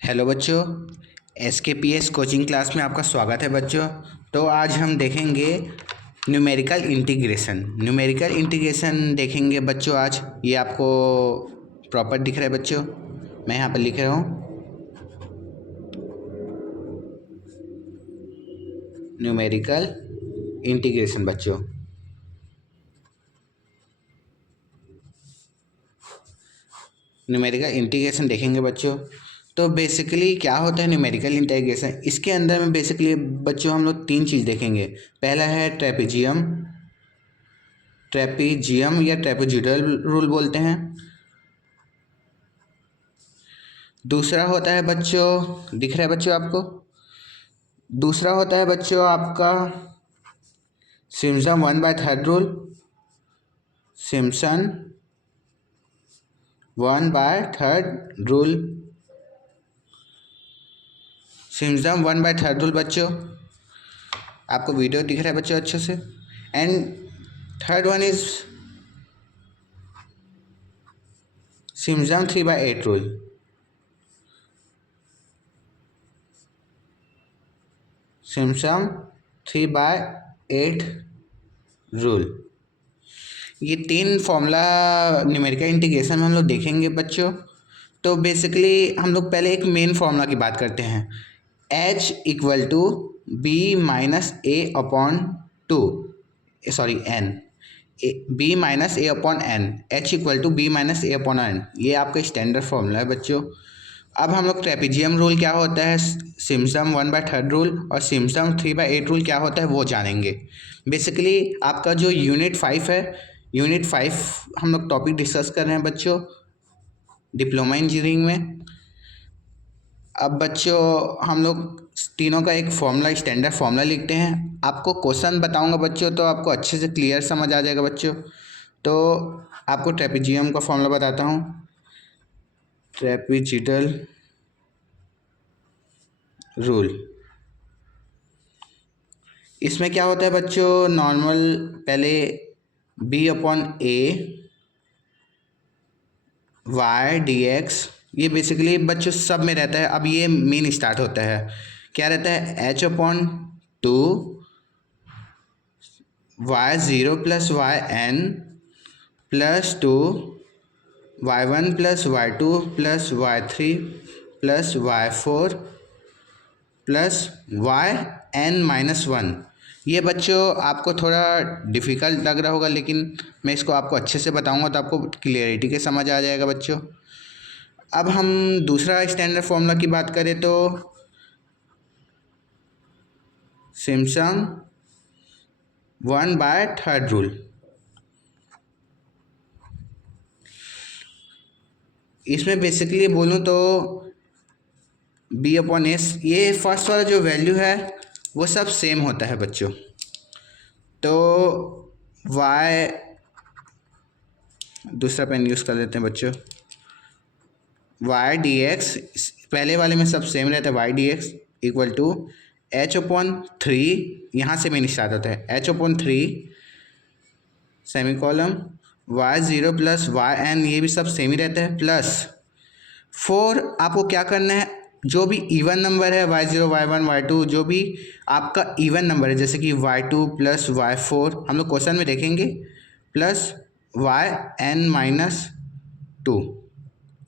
Hello बच्चों, SKPS coaching class में आपका स्वागत है बच्चों। तो आज हम देखेंगे न्यूमेरिकल इंटीग्रेशन। न्यूमेरिकल इंटीग्रेशन देखेंगे बच्चों आज। ये आपको प्रॉपर दिख रहा है बच्चों, मैं यहाँ पर लिख रहा हूँ न्यूमेरिकल इंटीग्रेशन बच्चों। न्यूमेरिकल इंटीग्रेशन देखेंगे बच्चों। तो बेसिकली क्या होता है न्यूमेरिकल इंटीग्रेशन? इसके अंदर में बेसिकली बच्चों हम लोग तीन चीज़ देखेंगे। पहला है ट्रेपेजियम, ट्रेपेजियम या ट्रेपेजॉइडल रूल बोलते हैं। दूसरा होता है बच्चों, दिख रहा है बच्चों आपको, दूसरा होता है बच्चों आपका Simpson 1/3 rule. Simpson 1/3 rule, Simpson 1/3 rule बच्चों। आपको वीडियो दिख रहा है बच्चों अच्छे से। And third one is Simpson 3/8 rule. Simpson 3/8 rule. ये तीन फॉर्मूला न्यूमेरिकल इंटीग्रेशन में हम लोग देखेंगे बच्चों। तो बेसिकली हम लोग पहले एक मेन फार्मूला की बात करते हैं। H equal to B minus a upon two, sorry N, B minus a upon n, H equal to B minus a upon n. ये आपका स्टैंडर्ड फॉर्मूला है बच्चों। अब हम लोग ट्रेपेजियम रूल क्या होता है, सिम्पसन 1/3 रूल और सिम्पसन 3/8 रूल क्या होता है वो जानेंगे। बेसिकली आपका जो यूनिट 5 है, यूनिट 5 हम लोग टॉपिक डिस्कस कर रहे हैं बच्चों डिप्लोमा इंजीनियरिंग में। अब बच्चों हम लोग तीनों का एक फॉर्मूला, स्टैंडर्ड फॉर्मूला लिखते हैं। आपको क्वेश्चन बताऊंगा बच्चों तो आपको अच्छे से क्लियर समझ आ जाएगा बच्चों। तो आपको ट्रेपेजियम का फॉर्मूला बताता हूँ, ट्रेपेजिडल रूल। इसमें क्या होता है बच्चों, नॉर्मल पहले B अपॉन ए वाई डी एक्स, ये बेसिकली बच्चों सब में रहता है। अब ये मेन स्टार्ट होता है, क्या रहता है, H upon 2 y0 plus y n plus 2 y1 plus y2 plus y3 plus y4 plus yn-1। ये बच्चों आपको थोड़ा डिफ़िकल्ट लग रहा होगा, लेकिन मैं इसको आपको अच्छे से बताऊंगा तो आपको क्लियरिटी के समझ आ जाएगा बच्चों। अब हम दूसरा स्टैंडर्ड फॉर्मूला की बात करें तो सिम्पसन 1/3 रूल। इसमें बेसिकली बोलूँ तो B अपॉन एस, ये फर्स्ट वाला जो वैल्यू है वो सब सेम होता है बच्चों। तो y, दूसरा पेन यूज़ कर लेते हैं बच्चों, y डी एक्स, पहले वाले में सब सेम रहता है, y d x equal to H upon 3, यहाँ से मेन स्टार्ट होता है, H upon 3 semicolon y0 plus y n, ये भी सब सेम ही रहता है, प्लस 4। आपको क्या करना है, जो भी इवन नंबर है y0 y1 y2, जो भी आपका इवन नंबर है, जैसे कि y2 प्लस y4 हम लोग क्वेश्चन में देखेंगे, प्लस yn-2,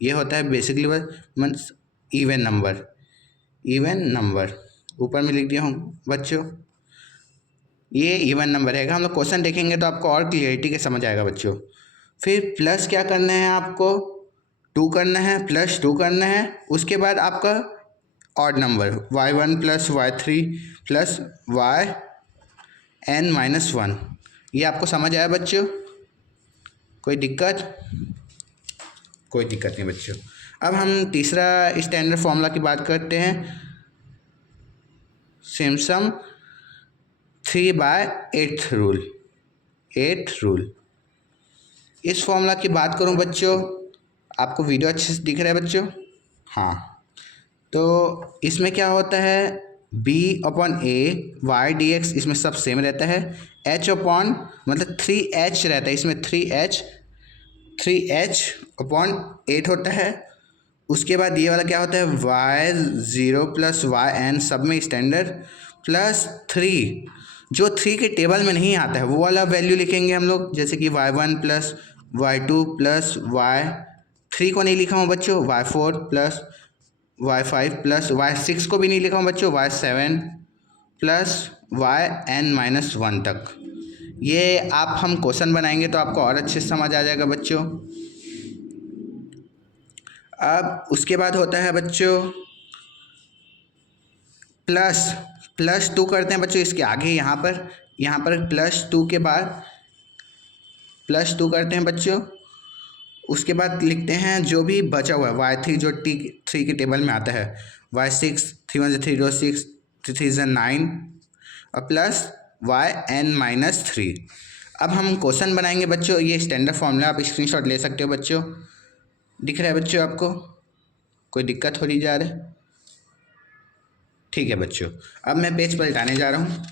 ये होता है basically means even number. Even number ऊपर में लिख दिया हूँ बच्चों, ये इवन नंबर है। हम लोग क्वेश्चन देखेंगे तो आपको और क्लियरिटी के समझ आएगा बच्चों। फिर प्लस क्या करना है, आपको 2 करना है, प्लस 2 करना है, उसके बाद आपका odd number y1 plus y3 plus yn-1। ये आपको समझ आया बच्चों? कोई दिक्कत? कोई दिक्कत नहीं बच्चों। अब हम तीसरा स्टैंडर्ड फॉर्मूला की बात करते हैं, सिम्पसन 3/8 रूल, 8 रूल। इस फॉर्मूला की बात करूं बच्चों, आपको वीडियो अच्छे से दिख रहा है बच्चों? हाँ। तो इसमें क्या होता है, B अपॉन ए वाई डी एक्स, इसमें सब सेम रहता है। H अपॉन मतलब 3H रहता है, इसमें 3H अपॉन 8 होता है, उसके बाद ये वाला क्या होता है, y0 प्लस वाई एन सब में स्टैंडर्ड प्लस 3, जो 3 के टेबल में नहीं आता है वो वाला वैल्यू लिखेंगे हम लोग, जैसे कि y1 plus y2 plus y3 को नहीं लिखा हूँ बच्चों, y4 plus y5 plus y6 को भी नहीं लिखा हूँ बच्चों, y7 प्लस yn-1 तक। ये आप हम क्वेश्चन बनाएंगे तो आपको और अच्छे से समझ आ जाएगा बच्चों। अब उसके बाद होता है बच्चों +2 करते हैं बच्चों इसके आगे, यहाँ पर +2 के बाद +2 करते हैं बच्चों। उसके बाद लिखते हैं जो भी बचा हुआ है y3 जो t3 के टेबल में आता है, y6 3 1 3 6 3 3 9 और प्लस yn-3। अब हम क्वेश्चन बनाएंगे बच्चों, ये स्टैंडर्ड फॉर्मूला आप स्क्रीनशॉट ले सकते हो बच्चों। दिख रहा है बच्चों आपको, कोई दिक्कत हो रही जा रहा है? ठीक है बच्चों, अब मैं पेज पलटाने जा रहा हूँ।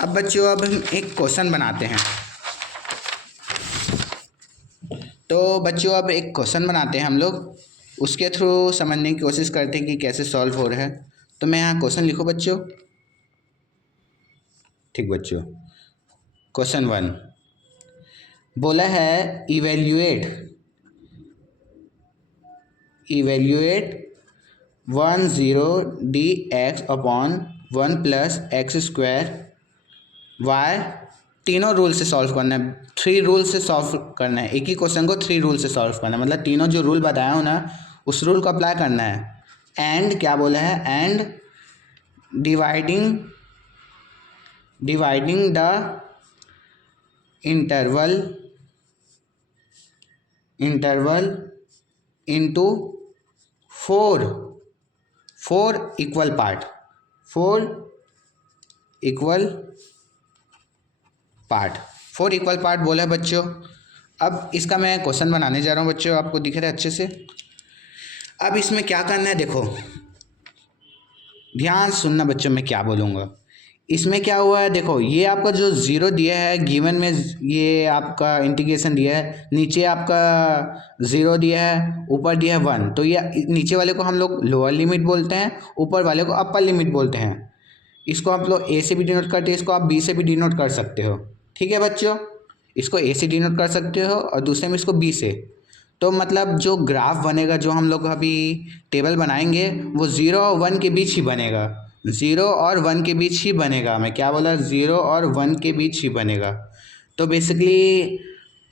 अब बच्चों अब हम एक क्वेश्चन बनाते हैं। तो बच्चों अब एक क्वेश्चन बनाते हैं हम लोग, उसके थ्रू समझने की कोशिश करते हैं कि कैसे सॉल्व हो रहा है। तो मैं यहाँ क्वेश्चन लिखो बच्चों। ठीक बच्चों, क्वेश्चन 1 बोला है evaluate 10 dx upon 1 plus x square y, तीनों रूल से सॉल्व करना है, 3 रूल से सॉल्व करना है। एक ही क्वेश्चन को 3 रूल से सॉल्व करना है, मतलब तीनों जो रूल बताया हूँ ना उस रूल को अप्लाई करना है। एंड क्या बोला है, and dividing the interval into 4 equal part, 4 equal part बोला है बच्चों। अब इसका मैं क्वेश्चन बनाने जा रहा हूँ बच्चों, आपको दिख रहा है अच्छे से। अब इसमें क्या करना है, देखो ध्यान सुनना बच्चों मैं क्या बोलूँगा। इसमें क्या हुआ है, देखो ये आपका जो ज़ीरो दिया है गिवन में, ये आपका इंटीग्रेशन दिया है, नीचे आपका ज़ीरो दिया है, ऊपर दिया है 1, तो ये नीचे वाले को हम लोग लोअर लिमिट बोलते हैं, ऊपर वाले को अपर लिमिट बोलते हैं। इसको आप लोग ए से भी डिनोट करते हैं, इसको आप बी से भी डिनोट कर सकते हो। ठीक है बच्चों, इसको ए से डिनोट कर सकते हो और दूसरे में इसको बी से। तो मतलब जो ग्राफ बनेगा, जो हम लोग अभी टेबल बनाएंगे वो 0 और 1 के बीच ही बनेगा, 0 और 1 के बीच ही बनेगा। मैं क्या बोला, 0 और 1 के बीच ही बनेगा। तो बेसिकली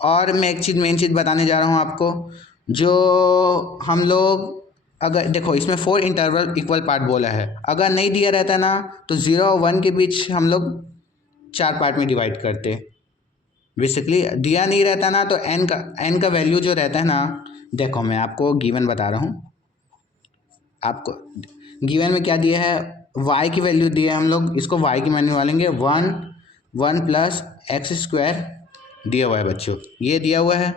और मैं एक चीज़ मेन चीज़ बताने जा रहा हूँ आपको, जो हम लोग अगर देखो इसमें 4 इंटरवल इक्वल पार्ट बोला है, अगर नहीं दिया रहता ना तो 0 और 1 के बीच हम लोग 4 पार्ट में डिवाइड करते। बेसिकली दिया नहीं रहता ना तो एन का वैल्यू जो रहता है ना, देखो मैं आपको गिवन बता रहा हूँ। आपको गिवन में क्या दिया है, y की वैल्यू दी है, हम लोग इसको y की वैल्यू डालेंगे 1 प्लस एक्स स्क्वायर दिया हुआ है बच्चों, ये दिया हुआ है।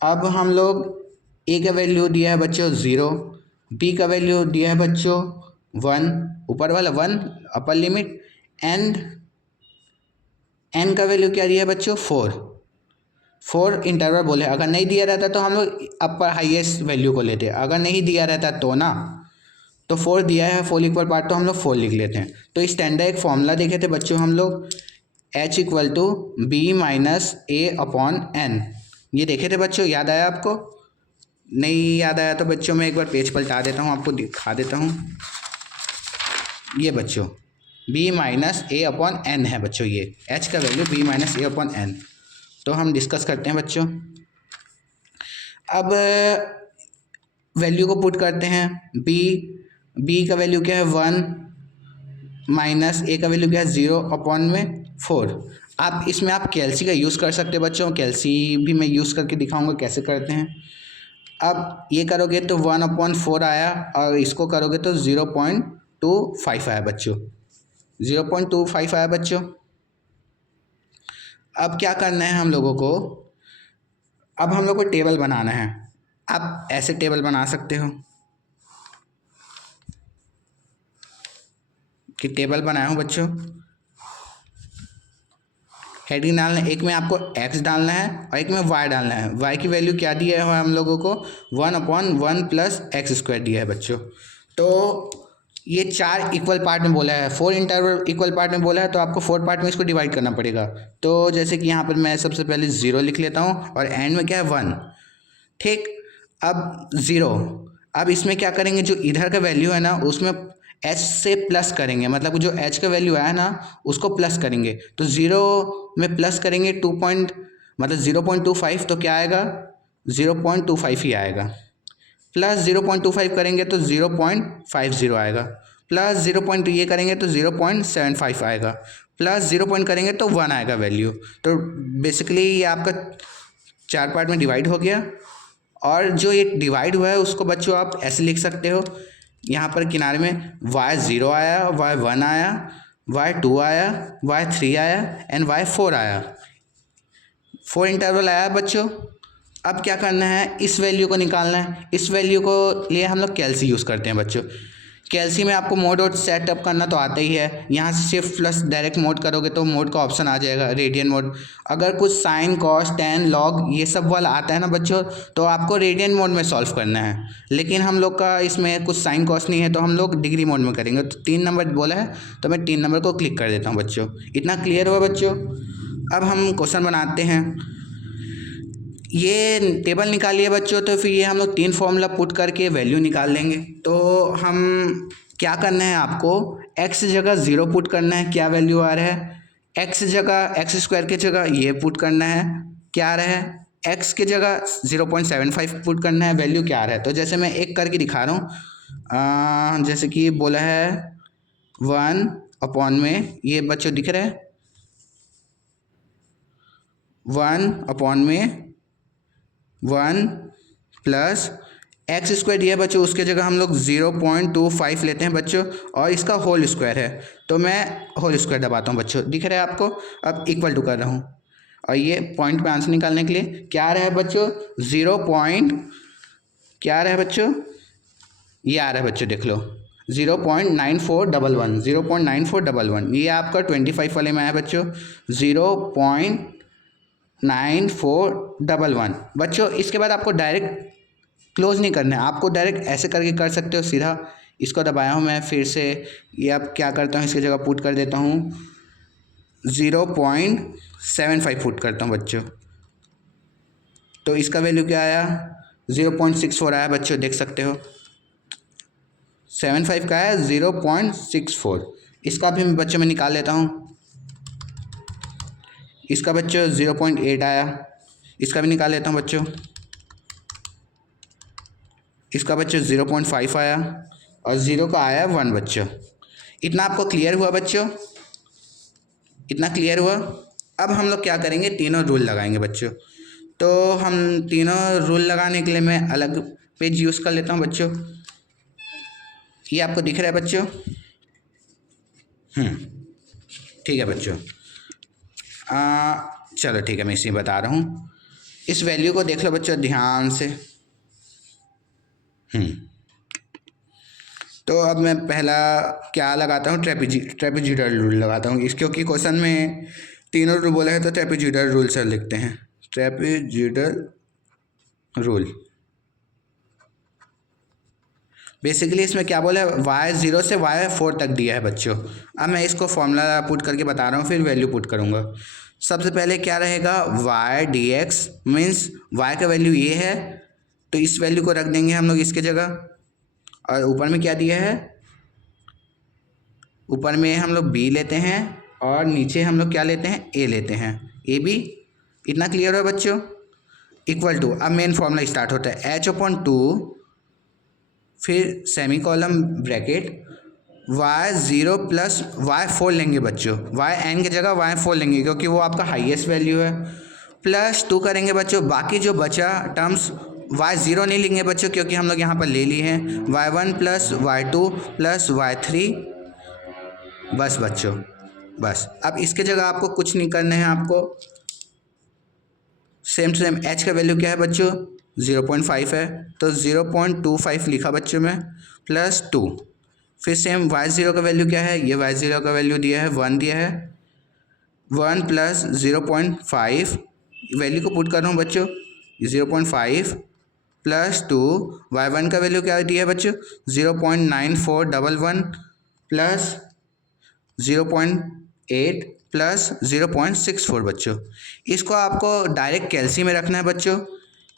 अब हम लोग a का वैल्यू दिया है बच्चों 0, b का वैल्यू दिया है बच्चों 1, ऊपर वाला 1 अपर लिमिट, एंड n का वैल्यू क्या दिया है बच्चों 4 इंटरवल बोले। अगर नहीं दिया रहता तो हम लोग अपर हाईएस्ट वैल्यू को लेते, अगर नहीं दिया रहता तो ना, तो 4 दिया है 4 इक्वल पार्ट तो हम लोग 4 लिख लेते हैं। तो इस स्टैंडर्ड एक फॉर्मूला देखे थे बच्चों हम लोग, h equal to b minus a upon n, ये देखे थे बच्चों, याद आया आपको? नहीं याद आया तो बच्चों मैं एक बार पेज पलटा देता हूँ, आपको दिखा देता हूँ। ये बच्चों b minus a upon N है बच्चों, ये h का value b minus a upon N. तो हम डिस्कस करते हैं बच्चों। अब वैल्यू को पुट करते हैं, b का वैल्यू क्या है 1 माइनस ए का वैल्यू क्या है 0 अपॉन में 4। आप इसमें आप कैल्सी का यूज़ कर सकते हो बच्चों, कैल्सी भी मैं यूज़ करके दिखाऊंगा कैसे करते हैं। अब ये करोगे तो 1/4 आया और इसको करोगे तो 0.25 आया बच्चों, 0.25 आया बच्चों। अब क्या करना है हम लोगों को, अब हम लोग को टेबल बनाना है। आप ऐसे टेबल बना सकते हो कि टेबल बनाया हूँ बच्चों, हेडिंग डालना है, एक में आपको x डालना है और एक में y डालना है। y की वैल्यू क्या दिया है हम लोगों को 1/1 प्लस एक्स स्क्वायर दिया है बच्चों। तो ये 4 इक्वल पार्ट में बोला है, 4 इंटरवल इक्वल पार्ट में बोला है, तो आपको 4 पार्ट में इसको डिवाइड करना पड़ेगा। तो जैसे कि यहाँ पर मैं सबसे पहले 0 लिख लेता हूँ और एंड में क्या है 1, ठीक। अब 0, अब इसमें क्या करेंगे, जो इधर का वैल्यू है ना उसमें h से प्लस करेंगे, मतलब जो h का वैल्यू आया ना उसको प्लस करेंगे। तो 0 में प्लस करेंगे 2 मतलब 0.25, तो क्या आएगा 0.25 ही आएगा। प्लस 0.25 करेंगे तो 0.50 आएगा। प्लस 0 पॉइंट ये करेंगे तो 0.75 आएगा। प्लस 0 पॉइंट करेंगे तो 1 आएगा वैल्यू। तो बेसिकली ये आपका 4 पार्ट में डिवाइड हो गया। और जो ये डिवाइड हुआ है उसको बच्चों आप ऐसे लिख सकते हो, यहाँ पर किनारे में y0 आया, y1 आया, y2 आया, y3 आया एंड y4 आया। 4 इंटरवल आया बच्चों। अब क्या करना है, इस वैल्यू को निकालना है। इस वैल्यू को लिए हम लोग कैल्सी यूज़ करते हैं बच्चों। कैल्सी में आपको मोड और सेटअप करना तो आता ही है। यहाँ से शिफ्ट प्लस डायरेक्ट मोड करोगे तो मोड का ऑप्शन आ जाएगा, रेडियन मोड। अगर कुछ साइन कॉस टेन लॉग ये सब वाला आता है ना बच्चों, तो आपको रेडियन मोड में सॉल्व करना है। लेकिन हम लोग का इसमें कुछ साइन कॉस नहीं है, तो हम लोग डिग्री मोड में करेंगे। तो 3 नंबर बोला है तो मैं 3 नंबर को क्लिक कर देता हूँ बच्चों। इतना क्लियर हुआ बच्चों। अब हम क्वेश्चन बनाते हैं। ये टेबल निकालिए बच्चों, तो फिर ये हम लोग 3 फॉर्मूला पुट करके वैल्यू निकाल लेंगे। तो हम क्या करना है, आपको x जगह 0 पुट करना है, क्या वैल्यू आ रहा है। x जगह एक्स स्क्वायर की जगह ये पुट करना है, क्या आ रहा है। x की जगह 0.75 पुट करना है, वैल्यू क्या आ रहा है। तो जैसे मैं एक करके दिखा रहा हूँ, जैसे कि बोला है 1 में, ये बच्चों दिख रहा है 1 प्लस एक्स स्क्वायर दिया है बच्चों, उसके जगह हम लोग 0.25 लेते हैं बच्चों, और इसका होल स्क्वायर है तो मैं होल स्क्वायर दबाता हूँ बच्चों। दिख रहा है आपको। अब इक्वल टू कर रहा हूँ, और ये पॉइंट पे आंसर निकालने के लिए क्या आ रहा है बच्चों, क्या आ रहा है बच्चों, ये आ रहा है बच्चों, देख लो 0.9411, 0.9411। ये आपका 25 वाले में आया बच्चों 0.9411 बच्चों। इसके बाद आपको डायरेक्ट क्लोज नहीं करना है, आपको डायरेक्ट ऐसे करके कर सकते हो सीधा। इसको दबाया हूँ मैं फिर से, ये अब क्या करता हूँ, इसकी जगह पुट कर देता हूँ 0.75 पुट करता हूँ बच्चों। तो इसका वैल्यू क्या आया 0.64 आया बच्चों, देख सकते हो। 75 का है 0.64। इसका भी बच्चों मैं निकाल लेता हूँ। इसका बच्चों 0.8 आया, इसका भी निकाल लेता हूँ बच्चों। इसका बच्चों 0.5 आया, और 0 का आया 1 बच्चों। इतना आपको क्लियर हुआ बच्चों, इतना क्लियर हुआ। अब हम लोग क्या करेंगे, तीनों रूल लगाएंगे बच्चों। तो हम तीनों रूल लगाने के लिए मैं अलग पेज यूज़ कर लेता हूँ बच्चों। ये आपको दिख रहा है बच्चों। ठीक है बच्चों। चलो ठीक है, मैं इसी बता रहा हूँ। इस वैल्यू को देख लो बच्चों ध्यान से। तो अब मैं पहला क्या लगाता हूँ, ट्रेपेजॉइडल रूल लगाता हूँ। इस क्योंकि क्वेश्चन में तीनों रूल बोला है तो ट्रेपेजॉइडल रूल से लिखते हैं, ट्रेपेजॉइडल रूल। बेसिकली इसमें क्या बोला है, y0 से y4 तक दिया है बच्चों। अब मैं इसको फॉर्मूला पुट करके बता रहा हूँ, फिर वैल्यू पुट करूँगा। सबसे पहले क्या रहेगा, y dx मीन्स y का वैल्यू ये है, तो इस वैल्यू को रख देंगे हम लोग इसके जगह। और ऊपर में क्या दिया है, ऊपर में हम लोग b लेते हैं, और नीचे हम लोग क्या लेते हैं, a लेते हैं, ए बी। इतना क्लियर हो बच्चों। इक्वल टू, अब मेन फॉर्मूला स्टार्ट होता है h/2, फिर semi column bracket y0 plus y4 लेंगे बच्चों, yn की जगह y4 लेंगे क्योंकि वो आपका हाईएस्ट वैल्यू है। प्लस 2 करेंगे बच्चों, बाकी जो बचा टर्म्स y0 नहीं लेंगे बच्चों क्योंकि हम लोग यहाँ पर ले लिए हैं, y1 plus y2 plus y3। बस बच्चों, बस। अब इसके जगह आपको कुछ नहीं करना है, आपको सेम टू सेम h का वैल्यू क्या है बच्चों 0.5 है, तो 0.25 लिखा बच्चों में, प्लस 2। फिर सेम y0 का वैल्यू क्या है, ये y0 का वैल्यू दिया है 1 दिया है, 1 प्लस 0.5, वैल्यू को पुट कर रहा हूँ बच्चों, 0.5 प्लस 2, y1 का वैल्यू क्या दिया है बच्चों, 0.9411 प्लस 0.8 प्लस 0.64 बच्चों। इसको आपको डायरेक्ट कैल्सी में रखना है बच्चों,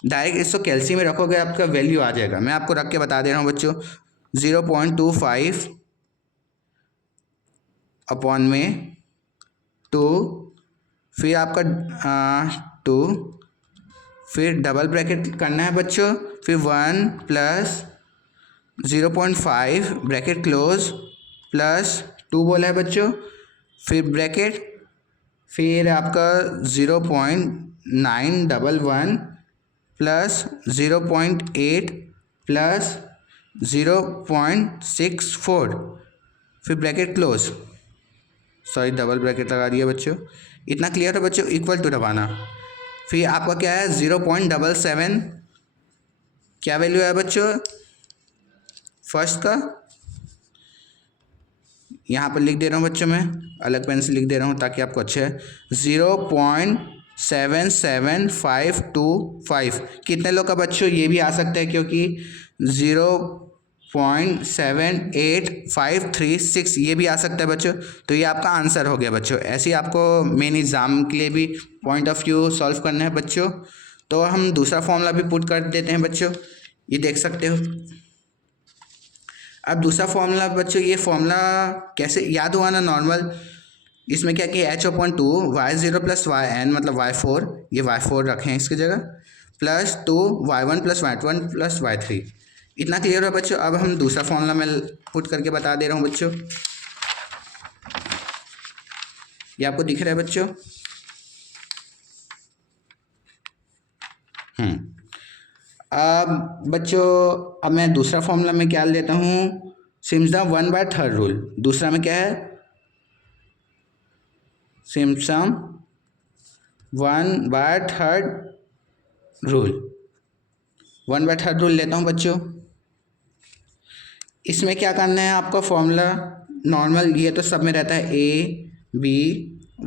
डायरेक्ट इसको कैल्सी में रखोगे आपका वैल्यू आ जाएगा। मैं आपको रख के बता दे रहा हूँ बच्चों, 0.25 अपॉन में 2, फिर आपका 2, फिर डबल ब्रैकेट करना है बच्चों, फिर 1 प्लस 0.5 ब्रैकेट क्लोज प्लस 2 बोला है बच्चों, फिर ब्रैकेट, फिर आपका 0.911 प्लस 0.8 प्लस 0.64, फिर bracket close, sorry double bracket लगा दिया बच्चों। इतना क्लियर है बच्चों, इक्वल टू दबाना। फिर आपका क्या है 0.77, क्या वैल्यू है बच्चों फर्स्ट का, यहाँ पर लिख दे रहा हूँ बच्चों, मैं अलग पेन से लिख दे रहा हूँ ताकि आपको अच्छे है, 0.77525। कितने लोग का बच्चों ये भी आ सकता है, क्योंकि 0.78536 ये भी आ सकता है बच्चों। तो ये आपका आंसर हो गया बच्चों। ऐसे ही आपको मेन एग्ज़ाम के लिए भी पॉइंट ऑफ व्यू सॉल्व करना है बच्चों। तो हम दूसरा फॉर्मूला भी पुट कर देते हैं बच्चों, ये देख सकते हो। अब दूसरा फॉर्मूला बच्चों, ये फॉर्मूला कैसे याद हुआ ना, नॉर्मल, इसमें क्या कि h/2 y0 plus y N मतलब y4, ये y4 रखें इसकी जगह, plus 2 y1 plus y1 plus y3। इतना क्लियर है बच्चों। अब हम दूसरा फॉर्मूला में पुट करके बता दे रहा हूँ बच्चों, ये आपको दिख रहा है बच्चों। अब बच्चों, अब मैं दूसरा फॉर्मूला में क्या लेता हूँ, सिम्पसन 1/3 रूल। दूसरा में क्या है, सिम्पसन 1/3 रूल, 1/3 रूल लेता हूँ बच्चों। इसमें क्या करना है आपका फॉर्मूला, नॉर्मल ये तो सब में रहता है, a b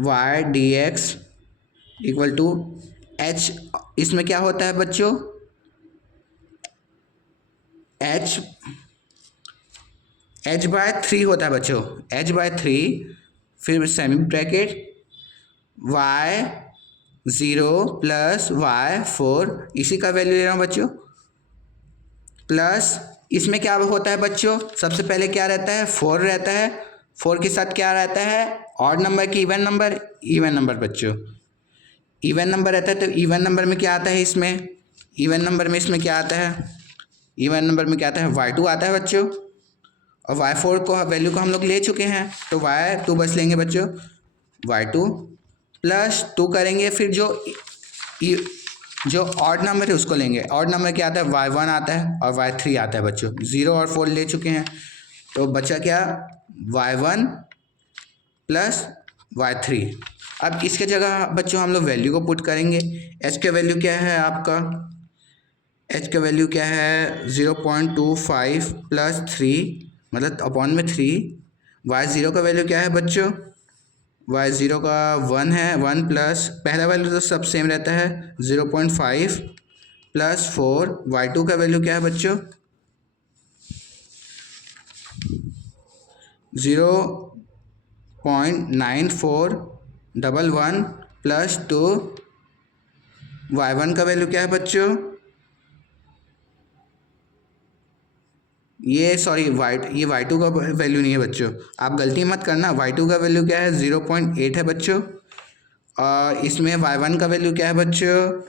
y dx equal to h। इसमें क्या होता है बच्चों, h/3 होता है बच्चों, h/3, फिर semi bracket y0 plus y4, इसी का वैल्यू ले रहा हूँ बच्चों, प्लस इसमें क्या होता है बच्चों, सबसे पहले क्या रहता है, 4 रहता है। 4 के साथ क्या रहता है, ऑड नंबर की इवन नंबर, इवन नंबर बच्चों, इवन नंबर रहता है। तो इवन नंबर में क्या आता है, इसमें इवन नंबर में इसमें क्या आता है, इवन नंबर में क्या आता है, y2 आता है बच्चों, और y4 को वैल्यू को हम लोग ले चुके हैं, तो y2 बस लेंगे बच्चों, y2 प्लस 2 करेंगे, फिर जो ऑड नंबर है उसको लेंगे। ऑड नंबर क्या आता है, y1 आता है और y3 आता है बच्चों। 0 और 4 ले चुके हैं, तो बच्चा क्या, y1 प्लस y3। अब इसके जगह बच्चों हम लोग वैल्यू को पुट करेंगे। h का वैल्यू क्या है आपका, h का वैल्यू क्या है, 0.25 प्लस 3 मतलब अपॉन में 3। y0 का वैल्यू क्या है बच्चों, y0 का 1 है, 1 प्लस पहला वैल्यू तो सब सेम रहता है, 0.5 प्लस 4। y2 का वैल्यू क्या है बच्चों, 0.9411 प्लस 2। y1 का वैल्यू क्या है बच्चों, ये सॉरी ये y2 का वैल्यू नहीं है बच्चों, आप गलती मत करना। y2 का वैल्यू क्या है, 0.8 है बच्चों, और इसमें y1 का वैल्यू क्या है बच्चों,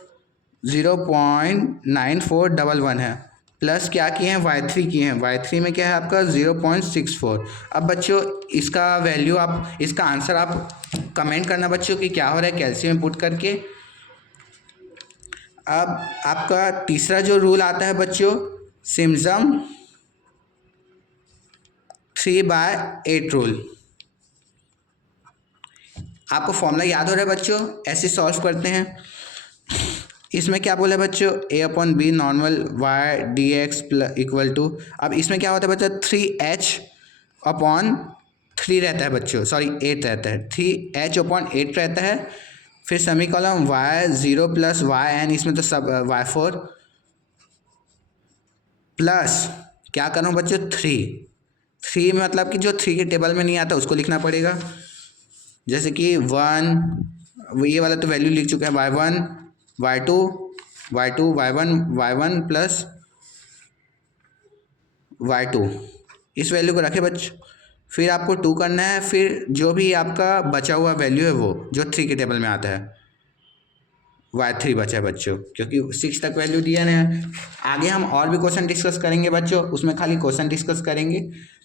0.9411 है, प्लस क्या किए हैं, y3 किए हैं। y3 में क्या है आपका 0.64। अब बच्चों इसका वैल्यू आप, इसका आंसर आप कमेंट करना बच्चों कि क्या हो रहा है कैल्शियम पुट करके। अब आपका तीसरा जो रूल आता है बच्चों, सिम्पसन 3/8 रूल। आपको फॉर्मूला याद हो रहा है बच्चों, ऐसे सॉल्व करते हैं। इसमें क्या बोला बच्चों, a/b normal y dx equal to, अब इसमें क्या होता है बच्चों, 3h/3 3 रहता है बच्चों, सॉरी 8 रहता है, 3h/8 रहता है। फिर सेमीकोलन y0 प्लस yn, इसमें तो सब y4 प्लस क्या करूँ बच्चों 3 मतलब कि जो 3 के टेबल में नहीं आता उसको लिखना पड़ेगा। जैसे कि 1, ये वाला तो वैल्यू लिख चुके हैं, y1 y2 y1 plus y2, इस वैल्यू को रखे बच्चों। फिर आपको 2 करना है, फिर जो भी आपका बचा हुआ वैल्यू है वो जो 3 के टेबल में आता है, y3 बचा है बच्चों, क्योंकि 6 तक वैल्यू दिया है। आगे हम और भी क्वेश्चन डिस्कस करेंगे बच्चों, उसमें खाली क्वेश्चन डिस्कस करेंगे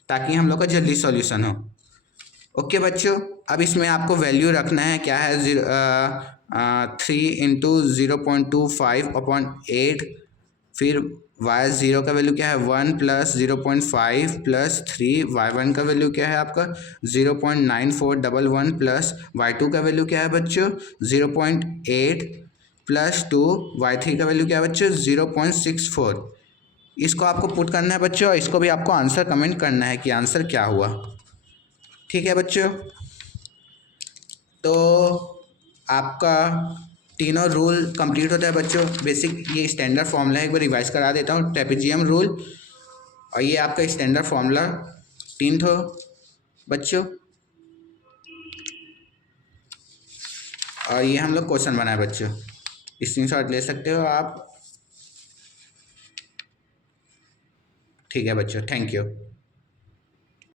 ताकि हम लोग का जल्दी सॉल्यूशन हो। ओके बच्चों, अब इसमें आपको वैल्यू रखना है, क्या है 3 इंटू 0.25/8, फिर y0 का वैल्यू क्या है 1 प्लस 0.5 प्लस 3, y1 का वैल्यू क्या है आपका 0.9411 प्लस y2 का वैल्यू क्या है बच्चों 0.8 प्लस 2, y3 का वैल्यू क्या है बच्चों 0.64। इसको आपको पुट करना है बच्चों, इसको भी आपको आंसर कमेंट करना है कि आंसर क्या हुआ। ठीक है बच्चों, तो आपका तीनों रूल कंप्लीट होता है बच्चों। बेसिक ये स्टैंडर्ड फार्मूला है, एक बार रिवाइज करा देता हूँ, ट्रेपेजियम रूल, और ये आपका स्टैंडर्ड फार्मूला 3 थो बच्चों, और ये हम लोग क्वेश्चन बनाए बच्चों, स्क्रीनशॉट ले सकते हो आप। ठीक है बच्चों, थैंक यू।